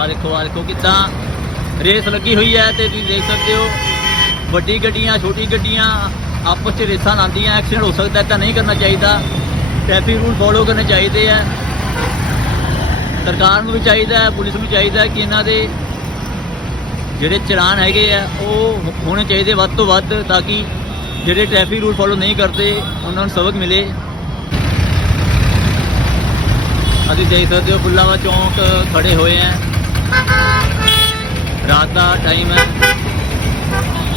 ਆ ਦੇਖੋ ਆ ਦੇਖੋ ਕਿਦਾਂ ਰੇਸ ਲੱਗੀ ਹੋਈ ਹੈ ਤੇ ਤੁਸੀਂ ਦੇਖ ਸਕਦੇ ਹੋ, ਵੱਡੀ ਗੱਡੀਆਂ, ਛੋਟੀ ਗੱਡੀਆਂ, ਆਪਸ ਚ ਰੇਸਾਂ ਲਾਉਂਦੀਆਂ ਐਕਸੀਡੈਂਟ ਹੋ ਸਕਦਾ ਹੈ ਤਾਂ ਨਹੀਂ ਕਰਨਾ ਚਾਹੀਦਾ। ਟ੍ਰੈਫਿਕ ਰੂਲ ਫੋਲੋ ਕਰਨੇ ਚਾਹੀਦੇ ਆ। ਸਰਕਾਰ ਨੂੰ ਵੀ ਚਾਹੀਦਾ ਹੈ, ਪੁਲਿਸ ਨੂੰ ਵੀ ਚਾਹੀਦਾ ਕਿ ਇਹਨਾਂ ਦੇ ਜਿਹੜੇ ਚਲਾਨ ਹੈਗੇ ਆ, ਉਹ ਹੋਣੇ ਚਾਹੀਦੇ ਵੱਧ ਤੋਂ ਵੱਧ, ਤਾਂ ਕਿ ਜਿਹੜੇ ਟ੍ਰੈਫਿਕ ਰੂਲ ਫੋਲੋ ਨਹੀਂ ਕਰਦੇ, ਉਹਨਾਂ ਨੂੰ ਸਬਕ ਮਿਲੇ। ਅਸੀਂ ਦੇਖ ਸਕਦੇ ਹੋ ਫੁੱਲਾਵਾ ਚੌਂਕ ਖੜੇ ਹੋਏ ਆ। ਰਾਤ ਦਾ ਟਾਈਮ ਹੈ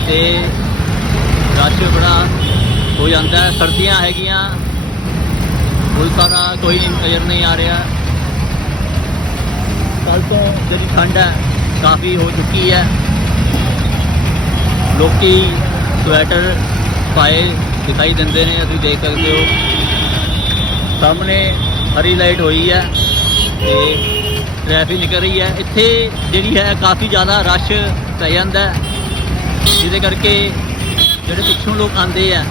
ਤੇ ਰਸ਼ ਬੜਾ ਹੋ ਜਾਂਦਾ ਹੈ ਸਰਦੀਆਂ ਹੈਗੀਆਂ ਕੋਈ ਸਾਰਾ ਕੋਈ ਨਹੀਂ ਨਜ਼ਰ ਨਹੀਂ ਆ ਰਿਹਾ ਕੱਲ ਤੋਂ ਜਿਹੜੀ ਠੰਡ ਹੈ ਕਾਫੀ ਹੋ ਚੁੱਕੀ ਹੈ ਲੋਕੀ ਸਵੈਟਰ ਪਾਏ ਦਿਖਾਈ ਦਿੰਦੇ ਨੇ ਤੁਸੀਂ ਦੇਖ ਸਕਦੇ ਹੋ ਸਾਹਮਣੇ ਹਰੀ ਲਾਈਟ ਹੋਈ ਹੈ ਤੇ ਟ੍ਰੈਫਿਕ ਨਿਕਲ ਰਹੀ ਹੈ। ਇੱਥੇ ਜਿਹੜੀ ਹੈ ਕਾਫੀ ਜ਼ਿਆਦਾ ਰਸ਼ ਪੈ ਜਾਂਦਾ ਜਿਹਦੇ ਕਰਕੇ ਜਿਹੜੇ ਪਿੱਛੋਂ ਲੋਕ ਆਉਂਦੇ ਆ,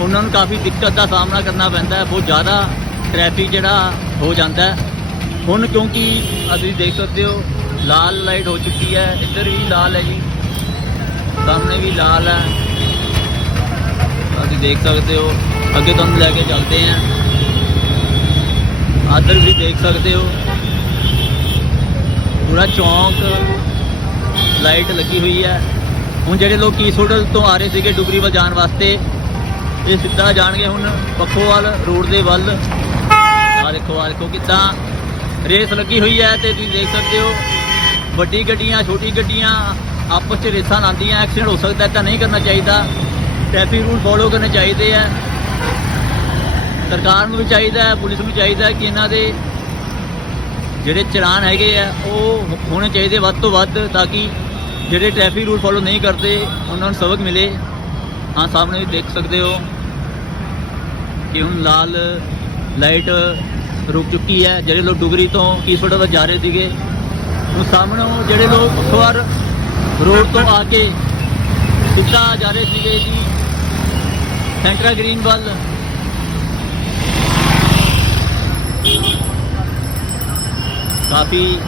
ਉਹਨਾਂ ਨੂੰ ਕਾਫੀ ਦਿੱਕਤ ਦਾ ਸਾਹਮਣਾ ਕਰਨਾ ਪੈਂਦਾ ਹੈ। ਬਹੁਤ ਜ਼ਿਆਦਾ ਟ੍ਰੈਫਿਕ ਜਿਹੜਾ ਹੋ ਜਾਂਦਾ ਹੁਣ ਕਿਉਂਕਿ ਅਸੀਂ ਦੇਖ ਸਕਦੇ ਹੋ, ਲਾਲ ਲਾਈਟ ਹੋ ਚੁੱਕੀ ਹੈ। ਇੱਧਰ ਵੀ ਲਾਲ ਹੈ ਜੀ। ਸਾਹਮਣੇ ਵੀ ਲਾਲ ਹੈ। ਅਸੀਂ ਦੇਖ ਸਕਦੇ ਹੋ, ਅੱਗੇ ਤੁਹਾਨੂੰ ਲੈ ਕੇ ਚੱਲਦੇ ਹਾਂ। ਆਦਰ ਵੀ ਦੇਖ ਸਕਦੇ ਹੋ। ਪੂਰਾ ਚੌਂਕ, ਲਾਈਟ ਲੱਗੀ ਹੋਈ ਹੈ। ਹੁਣ ਜਿਹੜੇ ਲੋਕ ਕੀਸ ਹੋਟਲ ਤੋਂ ਆ ਰਹੇ ਸੀਗੇ ਡੁਗਰੀ ਵੱਲ ਜਾਣ ਵਾਸਤੇ, ਇਹ ਸਿੱਧਾ ਜਾਣਗੇ ਹੁਣ ਪੱਖੋਵਾਲ ਰੋਡ ਦੇ ਵੱਲ। ਆ ਦੇਖੋ ਆ ਦੇਖੋ ਕਿਦਾਂ ਰੇਸ ਲੱਗੀ ਹੋਈ ਹੈ ਤੇ ਤੁਸੀਂ ਦੇਖ ਸਕਦੇ ਹੋ, ਵੱਡੀ ਗੱਡੀਆਂ, ਛੋਟੀ ਗੱਡੀਆਂ, ਆਪਸ ਚ ਰੇਸਾਂ ਲਾਉਂਦੀਆਂ ਐਕਸੀਡੈਂਟ ਹੋ ਸਕਦਾ ਹੈ ਤਾਂ ਨਹੀਂ ਕਰਨਾ ਚਾਹੀਦਾ। ਟ੍ਰੈਫਿਕ ਰੂਲ ਫੋਲੋ ਕਰਨੇ ਚਾਹੀਦੇ ਆ ਸਰਕਾਰ ਨੂੰ ਵੀ ਚਾਹੀਦਾ ਹੈ, ਪੁਲਿਸ ਨੂੰ ਚਾਹੀਦਾ ਹੈ ਕਿ ਇਹਨਾਂ ਦੇ ਜਿਹੜੇ ਚਲਾਨ ਹੈਗੇ ਆ, ਉਹ ਹੋਣੇ ਚਾਹੀਦੇ ਵੱਧ ਤੋਂ ਵੱਧ ਤਾਂ ਕਿ ਜਿਹੜੇ ਟ੍ਰੈਫਿਕ ਰੂਲ ਫੋਲੋ ਨਹੀਂ ਕਰਦੇ, ਉਹਨਾਂ ਨੂੰ ਸਬਕ ਮਿਲੇ। ਹਾਂ, ਸਾਹਮਣੇ ਵੀ ਦੇਖ ਸਕਦੇ ਹੋ ਕਿ ਹੁਣ ਲਾਲ ਲਾਈਟ ਰੁਕ ਚੁੱਕੀ ਹੈ। ਜਿਹੜੇ ਲੋਕ ਡੁਗਰੀ ਤੋਂ ਕੀਸਵੜਾ ਵੱਲ ਜਾ ਰਹੇ ਸੀਗੇ ਉਹ ਸਾਹਮਣੇ ਜਿਹੜੇ ਲੋਕ ਅਖਬਾਰ ਰੋਡ ਤੋਂ ਆ ਕੇ ਸਿੱਧਾ ਜਾ ਰਹੇ ਸੀਗੇ ਜੀ ਸੈਂਟਰਾ ਗ੍ਰੀਨ ਵੱਲ। ਕਾਫੀ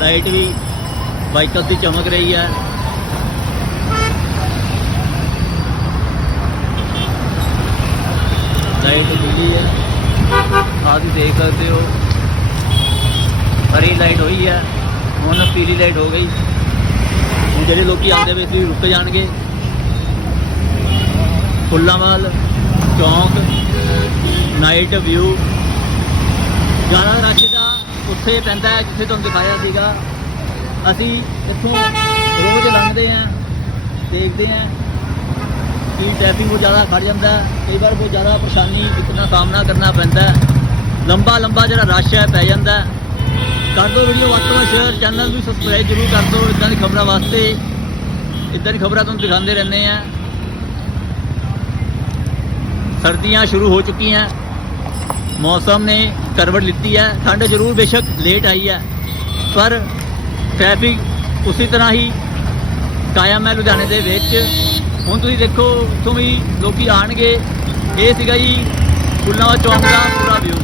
ਲਾਈਟ ਵੀ ਵਾਈਕਲ ਦੀ ਚਮਕ ਰਹੀ ਹੈ। ਲਾਈਟ ਜੁਲੀ ਹੈ। ਆਹ ਤੁਸੀਂ ਦੇਖ ਸਕਦੇ ਹੋ। ਹਰੀ ਲਾਈਟ ਹੋਈ ਹੈ। ਹੁਣ ਪੀਲੀ ਲਾਈਟ ਹੋ ਗਈ। ਹੁਣ ਜਿਹੜੇ ਲੋਕੀ ਆਉਂਦੇ ਵੇ ਸੀ, ਰੁਕ ਜਾਣਗੇ। ਫੁੱਲਾਂਵਾਲ, ਚੌਂਕ ਨਾਈਟ ਵਿਊ ਜ਼ਿਆਦਾ ਰਸ਼ ਉੱਥੇ ਪੈਂਦਾ ਹੈ, ਜਿੱਥੇ ਤੁਹਾਨੂੰ ਦਿਖਾਇਆ ਸੀਗਾ। ਅਸੀਂ ਇੱਥੋਂ ਰੋਜ਼ ਲੰਘਦੇ ਆਂ ਦੇਖਦੇ ਆਂ ਕਿ ਟ੍ਰੈਫਿਕ ਬਹੁਤ ਜ਼ਿਆਦਾ ਖੜ ਜਾਂਦਾ ਕਈ ਵਾਰ ਬਹੁਤ ਜ਼ਿਆਦਾ ਪਰੇਸ਼ਾਨੀ ਦਾ ਸਾਹਮਣਾ ਕਰਨਾ ਪੈਂਦਾ ਲੰਬਾ ਲੰਬਾ ਜਿਹੜਾ ਰਸ਼ ਹੈ, ਪੈ ਜਾਂਦਾ ਕਰ ਦਿਓ ਵੀਡੀਓ ਵੱਧ ਤੋਂ ਵੱਧ ਸ਼ੇਅਰ ਚੈਨਲ ਵੀ ਸਬਸਕ੍ਰਾਈਬ ਜ਼ਰੂਰ ਕਰ ਦਿਓ ਇਦਾਂ ਦੀ ਖਬਰਾਂ ਵਾਸਤੇ ਇਦਾਂ ਦੀ ਖਬਰਾਂ ਤੁਹਾਨੂੰ ਦਿਖਾਉਂਦੇ ਰਹਿੰਦੇ ਆ ਸਰਦੀਆਂ ਸ਼ੁਰੂ ਹੋ ਚੁੱਕੀਆਂ। ਮੌਸਮ ਨੇ ਕਰਵਟ ਲਿੱਤੀ ਹੈ। ਠੰਡ ਜ਼ਰੂਰ ਬੇਸ਼ੱਕ ਲੇਟ ਆਈ ਹੈ। ਪਰ ਟ੍ਰੈਫਿਕ ਉਸੇ ਤਰ੍ਹਾਂ ਹੀ ਕਾਇਮ ਹੈ ਲੁਧਿਆਣੇ ਦੇ ਵਿੱਚ। ਹੁਣ ਤੁਸੀਂ ਦੇਖੋ, ਉੱਥੋਂ ਵੀ ਲੋਕੀ ਆਣਗੇ ਇਹ ਸੀਗਾ ਜੀ ਫੁੱਲਾਵਾ ਚੌਂਕ ਦਾ ਪੂਰਾ ਵਿਊ